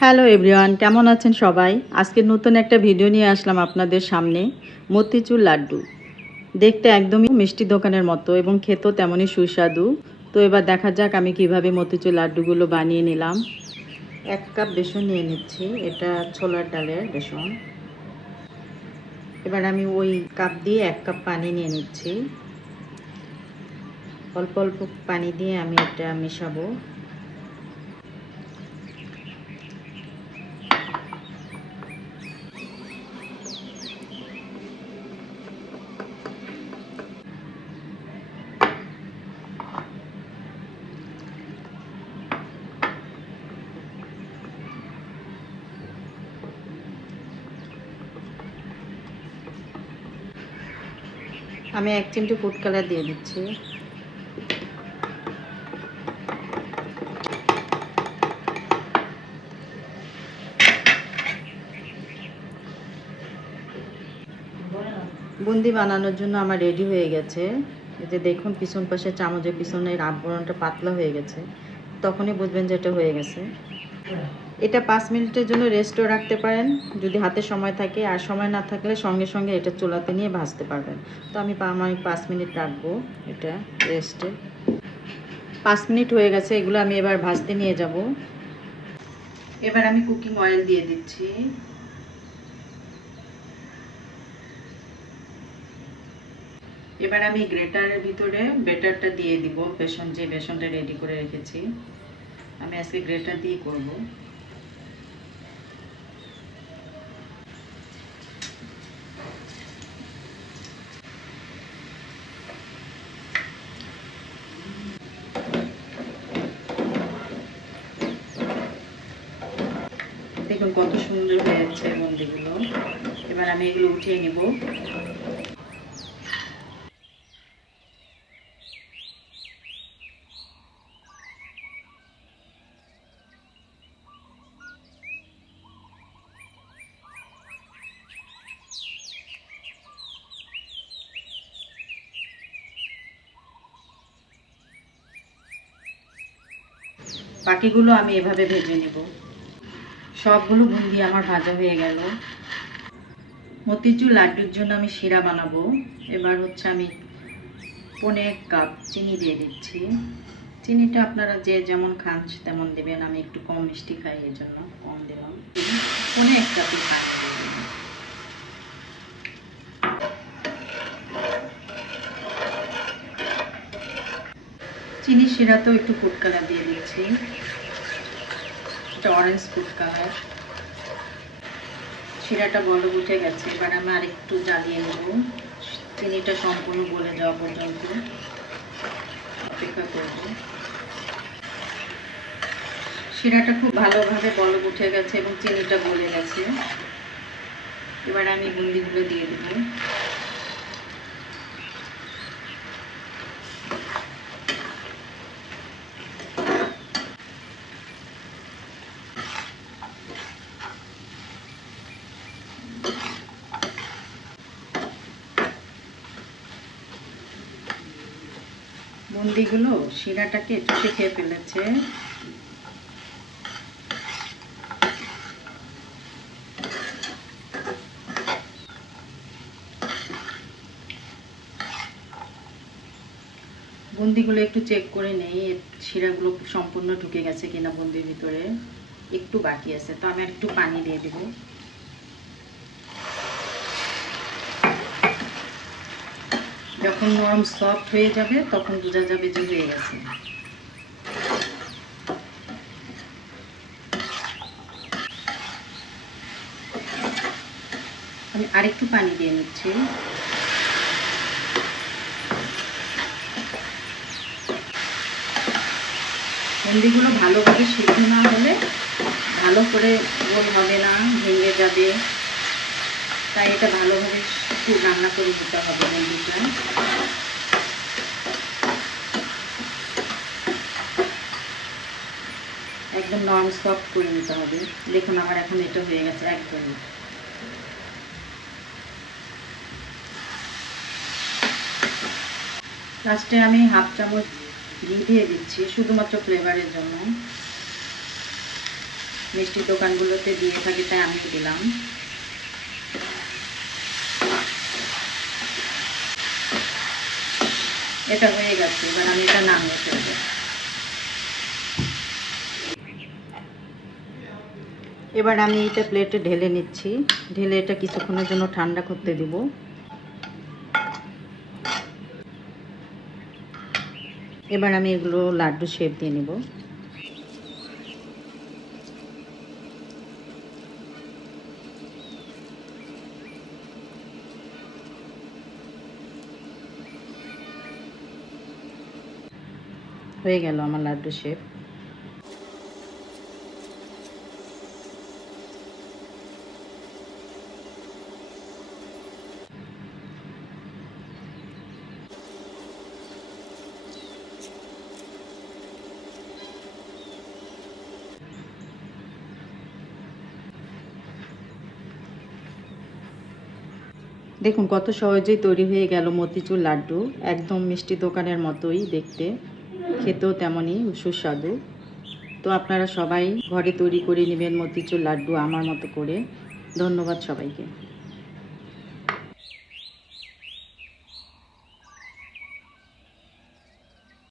Hello everyone, কেমন আছেন সবাই? আজকে নতুন একটা ভিডিও নিয়ে আসলাম আপনাদের সামনে। মতিচুর লাড্ডু দেখতে একদমই মিষ্টি দোকানের মতো এবং খেতেও তেমনই সুস্বাদু। তো এবার দেখা যাক আমি কিভাবে মতিচুর লাড্ডুগুলো বানিয়ে নিলাম। 1 কাপ বেসন নিয়ে নিচ্ছি, এটা ছোলার ডালের বেসন। এবার আমি ওই কাপ দিয়ে 1 কাপ পানি নিয়ে নিচ্ছি। অল্প অল্প পানি দিয়ে আমি এটা মেশাবো। আমি 1 চিমটি ফুড কালার দিয়ে দিচ্ছি। বুন্দি বানানোর জন্য আমার রেডি হয়ে গেছে। এই যে দেখুন পিছন পাশে চামচের পিছনের আবরণটা পাতলা হয়ে গেছে, তখনই বুঝবেন যে এটা হয়ে গেছে। এটা 5 মিনিটের জন্য রেস্টও রাখতে পারেন যদি হাতে সময় থাকে, আর সময় না থাকলে সঙ্গে সঙ্গে এটা চুলাতে নিয়ে ভাজতে পারবেন। তো আমি 5 মিনিট রাখবো এটা রেস্টে। 5 মিনিট হয়ে গেছে, এগুলো আমি এবার ভাজতে নিয়ে যাব। এবার আমি কুকিং অয়েল দিয়ে দিচ্ছি। এবার আমি গ্রেটারের ভিতরে ব্যাটারটা দিয়ে দিব, যে বেসনটা রেডি করে রেখেছি। আমি আজকে গ্রেটার দিয়ে করব। দেখুন কত সুন্দর হয়েছে বুন্দিগুলো। এবার আমি এগুলো উঠিয়ে নিব। বাকিগুলো আমি এভাবে ভেজে নেব। সবগুলো বুন্দি আমার ভাজা হয়ে গেল। মতিচুর লাড্ডুর জন্য আমি শিরা বানাবো। এবার হচ্ছে আমি 1.5 কাপ চিনি দিয়ে দিচ্ছি। চিনিটা আপনারা যে যেমন খান তেমন দেবেন, আমি একটু কম মিষ্টি খাই এই জন্য কম দিলাম। 1.5 কাপই পানি দিয়ে দিলাম। চিনি শিরাতেও একটু ফুড কালার দিয়ে দিচ্ছি, এটা অরেঞ্জ ফুড কালার। শিরাটা বলক উঠে গেছে, এবার আমি আরেকটু জ্বালিয়ে নেব। চিনিটা সম্পূর্ণ গলে যাওয়া পর্যন্ত অপেক্ষা করব। শিরাটা খুব ভালোভাবে বলক উঠে গেছে এবং চিনিটা গলে গেছে। এবার আমি বুন্দিগুলো দিয়ে দেব। বুন্দিগুলো শিরাটাকে চুষে খেয়ে ফেলেছে। বুন্দিগুলো একটু চেক করে নেই, শিরাগুলো সম্পূর্ণ ঢুকে গেছে কিনা বুন্দির ভিতরে, একটু বাকি আছে, তো আমি একটু পানি দিয়ে দেব। যখন নরম সফট হয়ে যাবে তখন বোঝা যাবে যে হয়ে গেছে। আমি আরেকটু পানি দিয়ে নিচ্ছি। বুন্দিগুলো ভালোভাবে সিদ্ধ না হলে ভালো করে গোল হবে না, ভেঙে যাবে। তাই এটা ভালোভাবে একটু রান্না করে দিতে হবে বুন্দিটা। একদম নরম সফট করে নিতে হবে। দেখুন আমার এখন এটা হয়ে গেছে একদম। লাস্টে আমি হাফ চামচ ঘি দিয়ে দিচ্ছি শুধুমাত্র ফ্লেভারের জন্য। মিষ্টির দোকানগুলোতে দিয়ে থাকি, তাই আমি দিলাম। এটা হয়ে গেছে, এবার আমি এটা নামিয়ে ফেলবো। এবার আমি এটা প্লেটে ঢেলে নিচ্ছি। ঢেলে এটা কিছুক্ষণের জন্য ঠান্ডা করতে দিব। এবার আমি এগুলো লাড্ডু শেপ দিয়ে নিব। হয়ে গেল আমার লাড্ডু শেপ। দেখুন কত সহজেই তৈরি হয়ে গেল মতিচুর লাড্ডু। একদম মিষ্টি দোকানের মতোই দেখতে, খেতেও তেমনই সুস্বাদু। তো আপনারা সবাই ঘরে তৈরি করে নেবেন মতিচুর লাড্ডু আমার মতো করে। ধন্যবাদ সবাইকে।